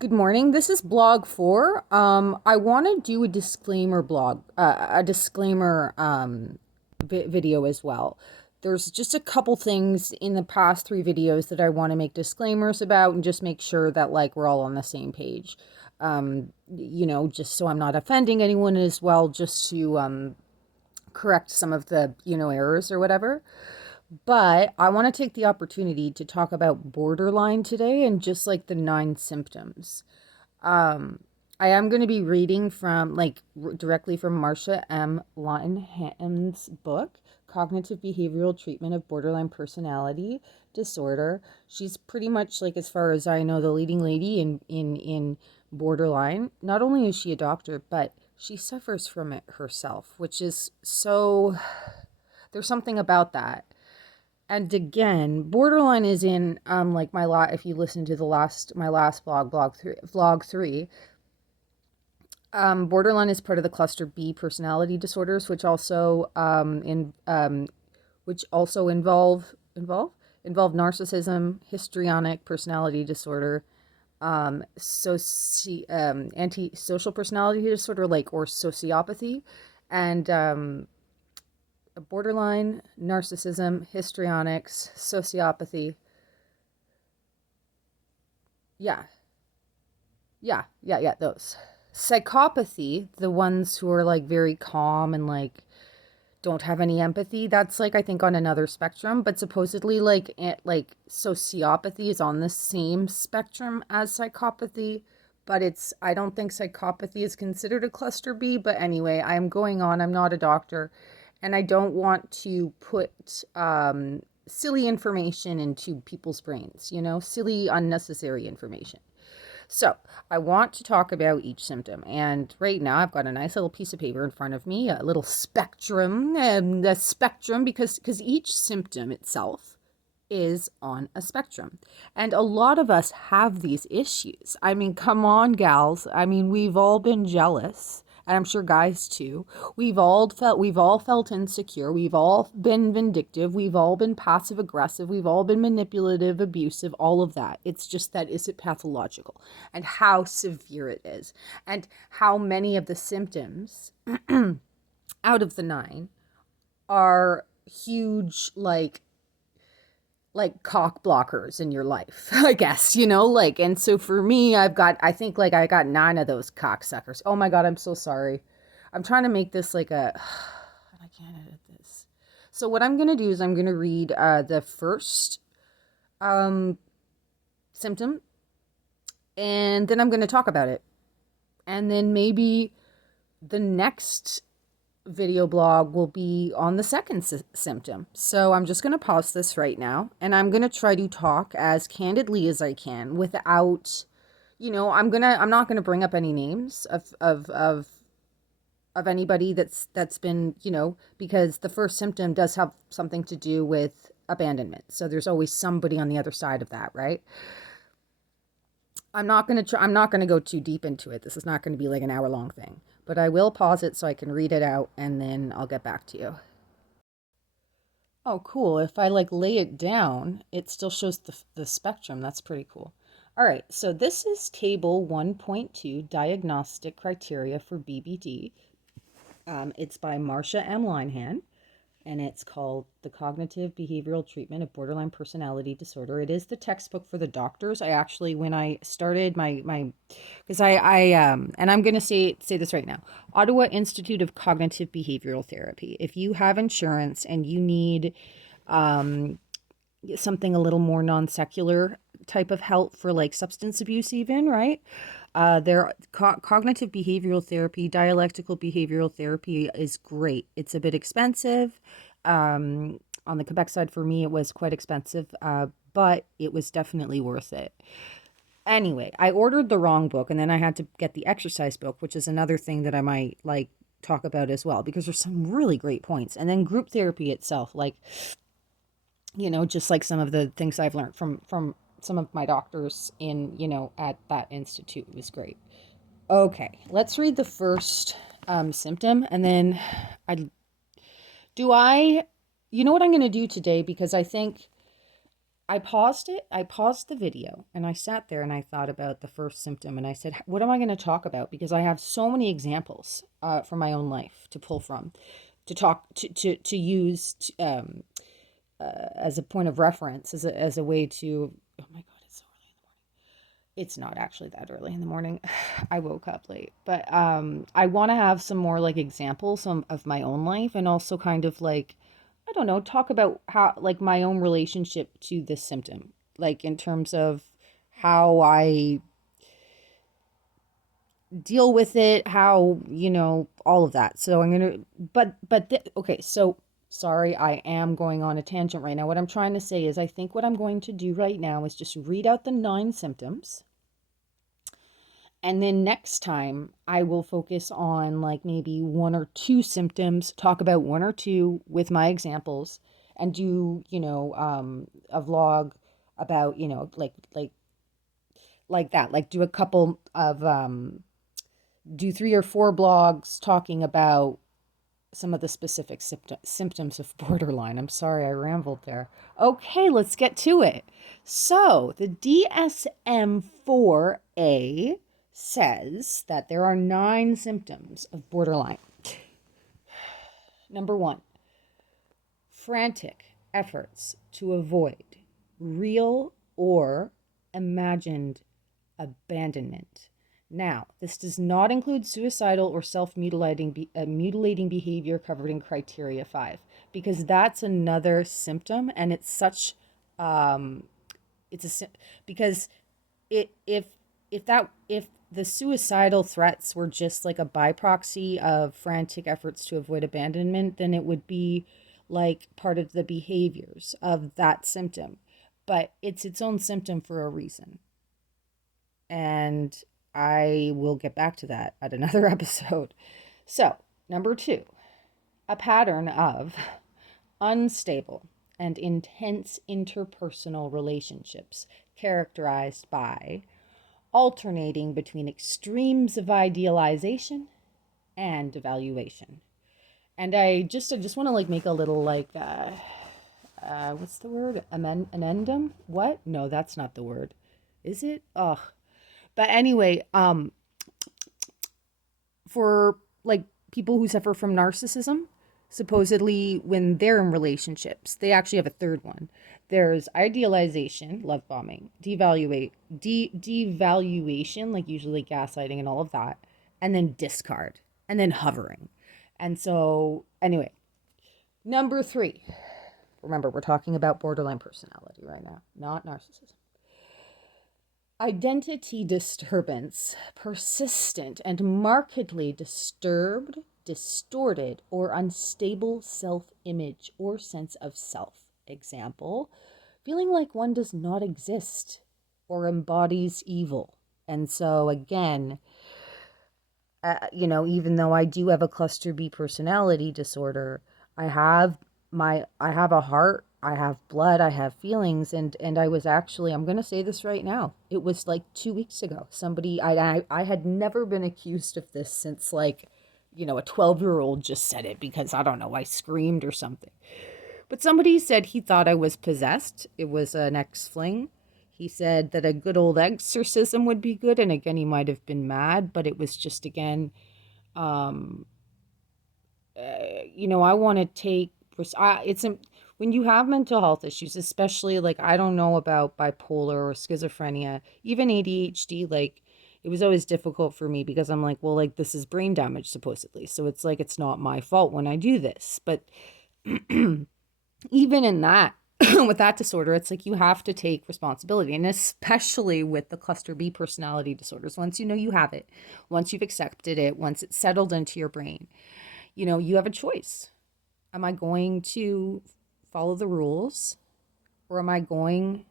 Good morning. This is blog 4. I want to do a disclaimer video as well. There's just a couple things in the past 3 videos that I want to make disclaimers about and just make sure that we're all on the same page. Just so I'm not offending anyone as well, just to correct some of the, errors or whatever. But I want to take the opportunity to talk about borderline today and just the 9 symptoms. I am going to be reading from directly from Marsha M. Linehan's book, Cognitive Behavioral Treatment of Borderline Personality Disorder. She's pretty much, as far as I know, the leading lady in borderline. Not only is she a doctor, but she suffers from it herself, which is so, there's something about that. And again, borderline is in if you listen to my last vlog 3, borderline is part of the cluster B personality disorders, which also involve narcissism, histrionic personality disorder, antisocial personality disorder, or sociopathy, and borderline, narcissism, histrionics, sociopathy. Yeah, those. Psychopathy, the ones who are very calm and don't have any empathy, that's I think on another spectrum, but supposedly sociopathy is on the same spectrum as psychopathy, but I don't think psychopathy is considered a cluster B. But anyway, I'm not a doctor, and I don't want to put silly information into people's brains, silly, unnecessary information. So I want to talk about each symptom. And right now I've got a nice little piece of paper in front of me, a little spectrum, the spectrum, because each symptom itself is on a spectrum. And a lot of us have these issues. I mean, come on, gals. I mean, we've all been jealous. And I'm sure guys too. We've all felt insecure. We've all been vindictive. We've all been passive aggressive. We've all been manipulative, abusive, all of that. It's just that, is it pathological? And how severe it is. And how many of the symptoms out of the 9 are huge, cock blockers in your life, I guess, and so for me, I think I got 9 of those cocksuckers. Oh my God, I'm so sorry. I'm trying to make this I can't edit this. So what I'm going to do is I'm going to read the first symptom, and then I'm going to talk about it. And then maybe the next video blog will be on the second symptom. So I'm just going to pause this right now, and I'm going to try to talk as candidly as I can without, I'm not going to bring up any names of anybody that's been, because the first symptom does have something to do with abandonment. So there's always somebody on the other side of that, right? I'm not going to go too deep into it. This is not going to be an hour-long thing. But I will pause it so I can read it out, and then I'll get back to you. Oh, cool. If I lay it down, it still shows the spectrum. That's pretty cool. All right, so this is table 1.2, Diagnostic Criteria for BPD. It's by Marsha M. Linehan, and it's called The Cognitive Behavioral Treatment of Borderline Personality Disorder. It is the textbook for the doctors. I actually, when I started because and I'm going to say this right now, Ottawa Institute of Cognitive Behavioral Therapy. If you have insurance and you need something a little more non-secular type of help for substance abuse even, right? Cognitive behavioral therapy, dialectical behavioral therapy is great. It's a bit expensive. On the Quebec side, for me, it was quite expensive, but it was definitely worth it. Anyway, I ordered the wrong book, and then I had to get the exercise book, which is another thing that I might talk about as well, because there's some really great points. And then group therapy itself, just some of the things I've learned from some of my doctors in, at that institute was great. Okay, let's read the first symptom, and then you know what I'm going to do today, because I think I paused it. I paused the video and I sat there and I thought about the first symptom and I said, what am I going to talk about? Because I have so many examples from my own life to pull from, to talk to use as a point of reference, as a way to. Oh my God, it's so early in the morning. It's not actually that early in the morning. I woke up late, but I want to have some more like examples of my own life, and also kind of like, I don't know, talk about how, like, my own relationship to this symptom, like in terms of how I deal with it, how, all of that. So I'm going to, okay, so sorry, I am going on a tangent right now. What I'm trying to say is, I think what I'm going to do right now is just read out the 9 symptoms. And then next time I will focus on like maybe 1 or 2 symptoms, talk about 1 or 2 with my examples, and do, a vlog about, like that, like do a couple of, do 3 or 4 blogs talking about some of the specific symptoms of borderline. I'm sorry I rambled there. Okay, let's get to it. So the DSM-4A says that there are 9 symptoms of borderline. Number 1, frantic efforts to avoid real or imagined abandonment. Now, this does not include suicidal or self-mutilating mutilating behavior covered in criteria 5, because that's another symptom, and it's such because if the suicidal threats were just like a byproxy of frantic efforts to avoid abandonment, then it would be like part of the behaviors of that symptom. But it's its own symptom for a reason. And I will get back to that at another episode. So, number 2, a pattern of unstable and intense interpersonal relationships characterized by alternating between extremes of idealization and evaluation. And I just want to like make a little like what's the word? Amendum? What? No, that's not the word. Is it? Ugh. But anyway, for like people who suffer from narcissism, supposedly when they're in relationships, they actually have a third one. There's idealization, love bombing, devaluation, like usually gaslighting and all of that, and then discard, and then hovering. And so anyway, number 3, remember we're talking about borderline personality right now, not narcissism. Identity disturbance, persistent and markedly disturbed, distorted, or unstable self-image or sense of self. Example, feeling like one does not exist or embodies evil. And so again, even though I do have a cluster B personality disorder, I have a heart, I have blood, I have feelings, and I was actually, I'm going to say this right now, it was like 2 weeks ago, somebody, I had never been accused of this since like, a 12-year-old just said it because, I don't know, I screamed or something. But somebody said he thought I was possessed. It was an ex-fling. He said that a good old exorcism would be good, and again, he might have been mad, but it was just, again, I want to take, when you have mental health issues, especially like, I don't know about bipolar or schizophrenia, even ADHD, like it was always difficult for me because I'm like, well, like this is brain damage supposedly. So it's like, it's not my fault when I do this. But even in that, with that disorder, it's like you have to take responsibility. And especially with the cluster B personality disorders, once you know you have it, once you've accepted it, once it's settled into your brain, you have a choice. Am I going to follow the rules, or am I going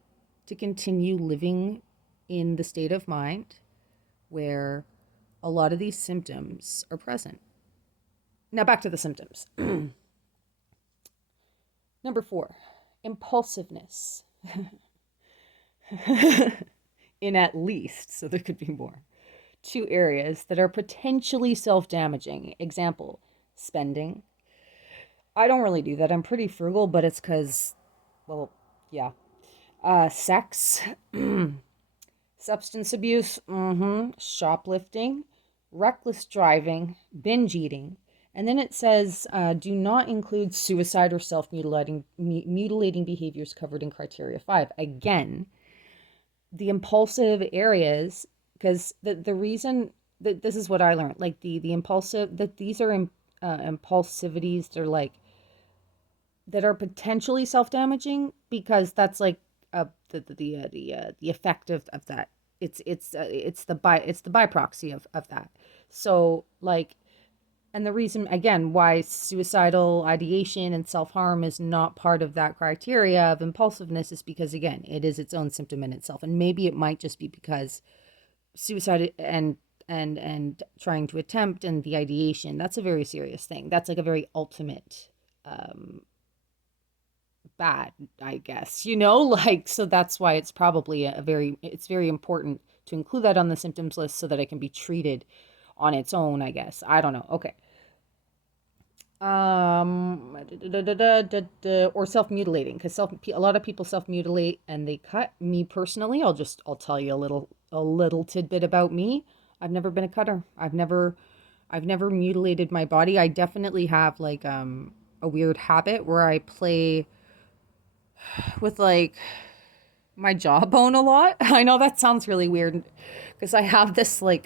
to continue living in the state of mind where a lot of these symptoms are present? Now back to the symptoms. Number 4, impulsiveness. In at least, so there could be more, 2 areas that are potentially self-damaging. Example, spending. I don't really do that. I'm pretty frugal, but it's because, well, yeah. Sex, substance abuse, shoplifting, reckless driving, binge eating. And then it says, do not include suicide or self-mutilating behaviors covered in criteria 5. Again, the impulsive areas, because the reason that this is what I learned, like the impulsive, that these are impulsivities, they're like, that are potentially self-damaging, because that's like the effect of that. It's the by proxy of that. So like, and the reason again why suicidal ideation and self-harm is not part of that criteria of impulsiveness is because again it is its own symptom in itself, and maybe it might just be because suicide and trying to attempt and the ideation, that's a very serious thing. That's like a very ultimate bad, I guess, like, so that's why it's probably it's very important to include that on the symptoms list so that it can be treated on its own, I guess. I don't know. Okay. Or self-mutilating, because a lot of people self-mutilate and they cut. Me personally, I'll tell you a little tidbit about me. I've never been a cutter. I've never mutilated my body. I definitely have like a weird habit where I play with like my jawbone a lot. I know that sounds really weird because I have this like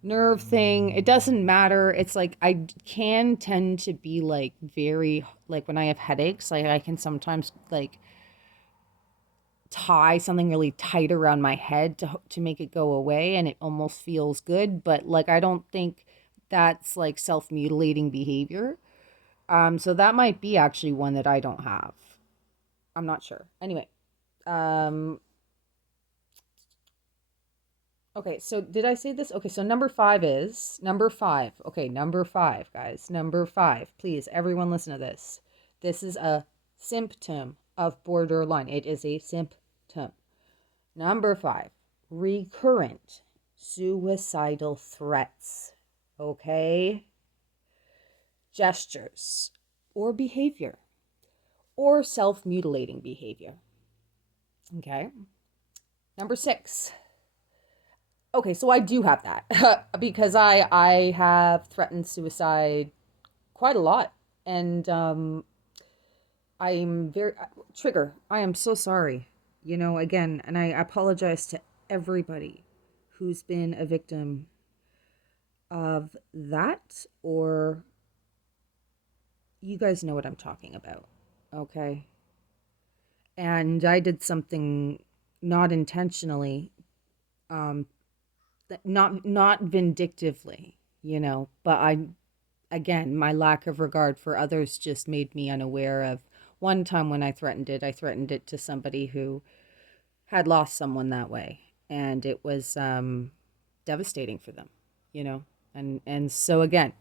nerve thing. It doesn't matter. It's like I can tend to be like very like when I have headaches, like I can sometimes like tie something really tight around my head to make it go away, and it almost feels good, but like I don't think that's like self-mutilating behavior. So that might be actually one that I don't have. I'm not sure. Anyway, um okay, so did I say this? Okay, so number five. Okay, number five, guys. Number five. Please, everyone listen to this. This is a symptom of borderline. It is a symptom. Number five, recurrent suicidal threats. Okay? Gestures or behavior or self mutilating behavior. Okay? Number six, okay, so I do have that because I have threatened suicide quite a lot, and I'm very trigger. I am so sorry, again, and I apologize to everybody who's been a victim of that, or you guys know what I'm talking about, okay? And I did something not intentionally, um, not vindictively, but again, my lack of regard for others just made me unaware of one time when I threatened it to somebody who had lost someone that way, and it was devastating for them, and so again,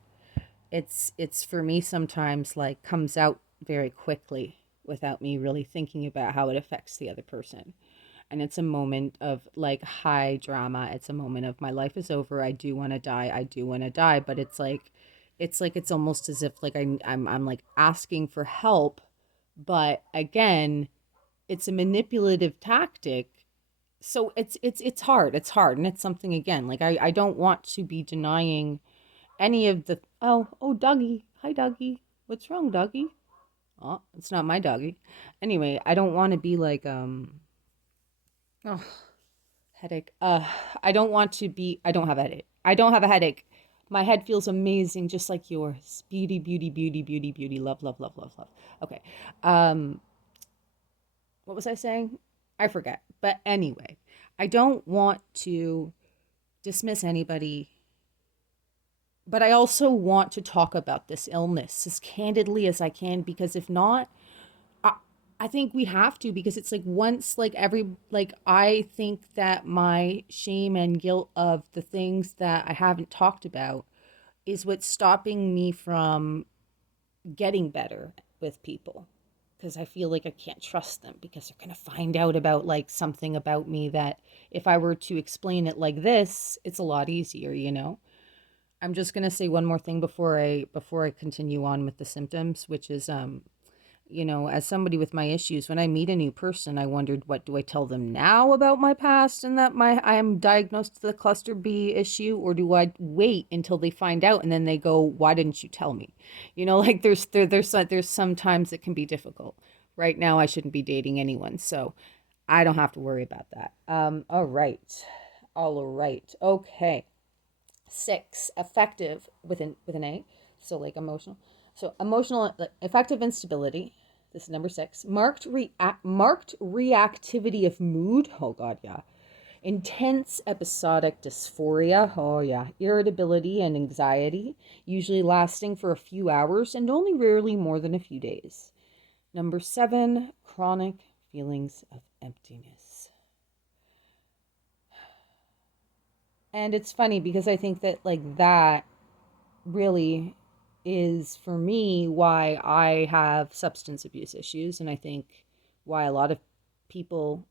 it's for me sometimes like comes out very quickly without me really thinking about how it affects the other person. And it's a moment of like high drama. It's a moment of my life is over. I do want to die. I do want to die. But it's almost as if like I'm like asking for help. But again, it's a manipulative tactic. So it's hard. It's hard. And it's something again, like I don't want to be denying any of the, oh, doggy. Hi, doggy. What's wrong, doggy? Oh, it's not my doggy. Anyway, I don't want to be like, oh, headache. I don't want to be, I don't have a headache. I don't have a headache. My head feels amazing, just like yours. Beauty, beauty, beauty, beauty, beauty. Love, love, love, love, love. Okay. Um, what was I saying? I forget. But anyway, I don't want to dismiss anybody, but I also want to talk about this illness as candidly as I can, because if not, I think we have to, because it's like once like I think that my shame and guilt of the things that I haven't talked about is what's stopping me from getting better with people, because I feel like I can't trust them because they're going to find out about like something about me that if I were to explain it like this, it's a lot easier. I'm just going to say one more thing before I continue on with the symptoms, which is as somebody with my issues, when I meet a new person, I wondered, what do I tell them now about my past and that I am diagnosed with the cluster B issue, or do I wait until they find out and then they go, why didn't you tell me? Like there's sometimes it can be difficult. Right now, I shouldn't be dating anyone, so I don't have to worry about that. All right. Okay. 6, affective with an A, so like emotional. So emotional, affective instability. This is number 6. Marked reactivity of mood. Oh God, yeah. Intense episodic dysphoria. Oh yeah. Irritability and anxiety, usually lasting for a few hours and only rarely more than a few days. Number 7, chronic feelings of emptiness. And it's funny because I think that like that really is for me why I have substance abuse issues, and I think why a lot of people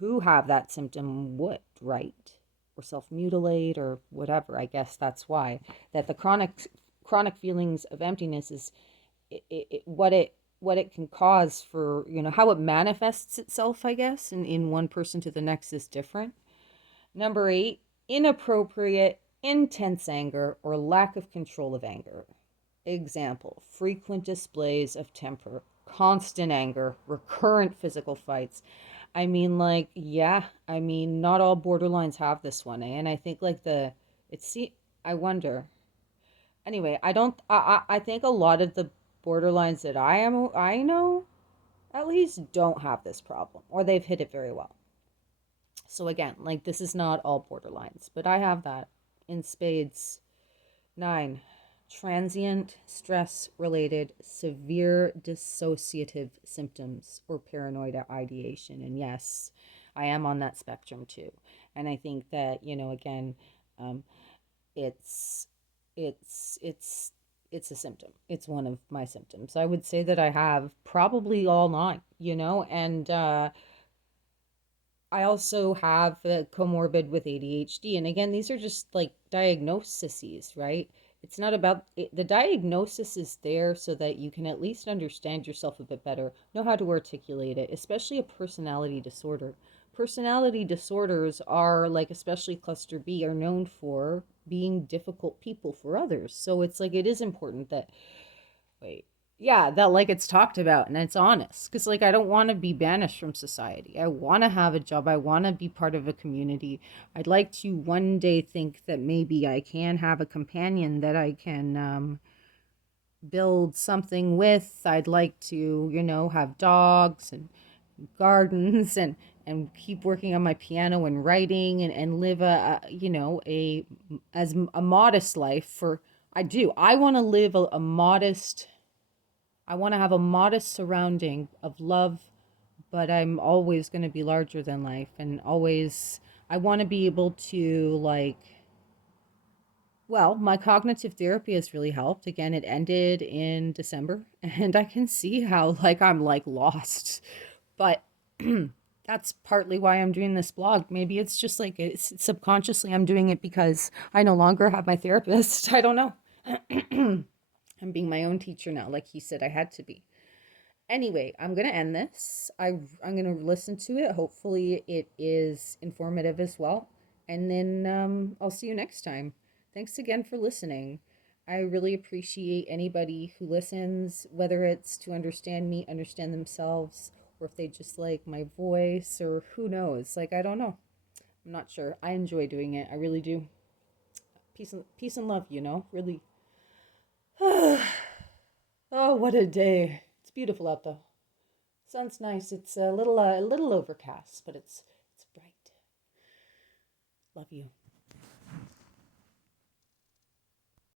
who have that symptom would, right? Or self-mutilate or whatever. I guess that's why that the chronic feelings of emptiness is what it can cause for, how it manifests itself, I guess, and in one person to the next is different. Number 8, inappropriate, intense anger or lack of control of anger. Example, frequent displays of temper, constant anger, recurrent physical fights. I mean, not all borderlines have this one, eh? And I think I wonder. Anyway, I think a lot of the borderlines that I know, at least don't have this problem, or they've hit it very well. So again, like this is not all borderlines, but I have that in spades. 9, transient stress related severe dissociative symptoms or paranoid ideation. And yes, I am on that spectrum too. And I think that, again, it's it's a symptom. It's one of my symptoms. I would say that I have probably all 9, and I also have a comorbid with ADHD. And again, these are just like diagnoses, right? It's not about it. The diagnosis is there so that you can at least understand yourself a bit better, know how to articulate it, especially a personality disorder. Personality disorders are like, especially cluster B, are known for being difficult people for others. So it's like, it is important that, wait, yeah, that like it's talked about and it's honest, because like I don't want to be banished from society. I want to have a job. I want to be part of a community. I'd like to one day think that maybe I can have a companion that I can build something with. I'd like to, have dogs and gardens and keep working on my piano and writing and live a modest life. I want to live a modest, I want to have a modest surrounding of love, but I'm always going to be larger than life, and always I want to be able to my cognitive therapy has really helped. Again, it ended in December, and I can see how I'm lost. But that's partly why I'm doing this blog. Maybe it's just it's subconsciously I'm doing it because I no longer have my therapist. I don't know. I'm being my own teacher now, like he said I had to be. Anyway, I'm going to end this. I'm going to listen to it. Hopefully it is informative as well. And then I'll see you next time. Thanks again for listening. I really appreciate anybody who listens, whether it's to understand me, understand themselves, or if they just like my voice, or who knows. I don't know. I'm not sure. I enjoy doing it. I really do. Peace and love, really. Oh, what a day. It's beautiful out though. Sun's nice. It's a little overcast, but it's bright. Love you.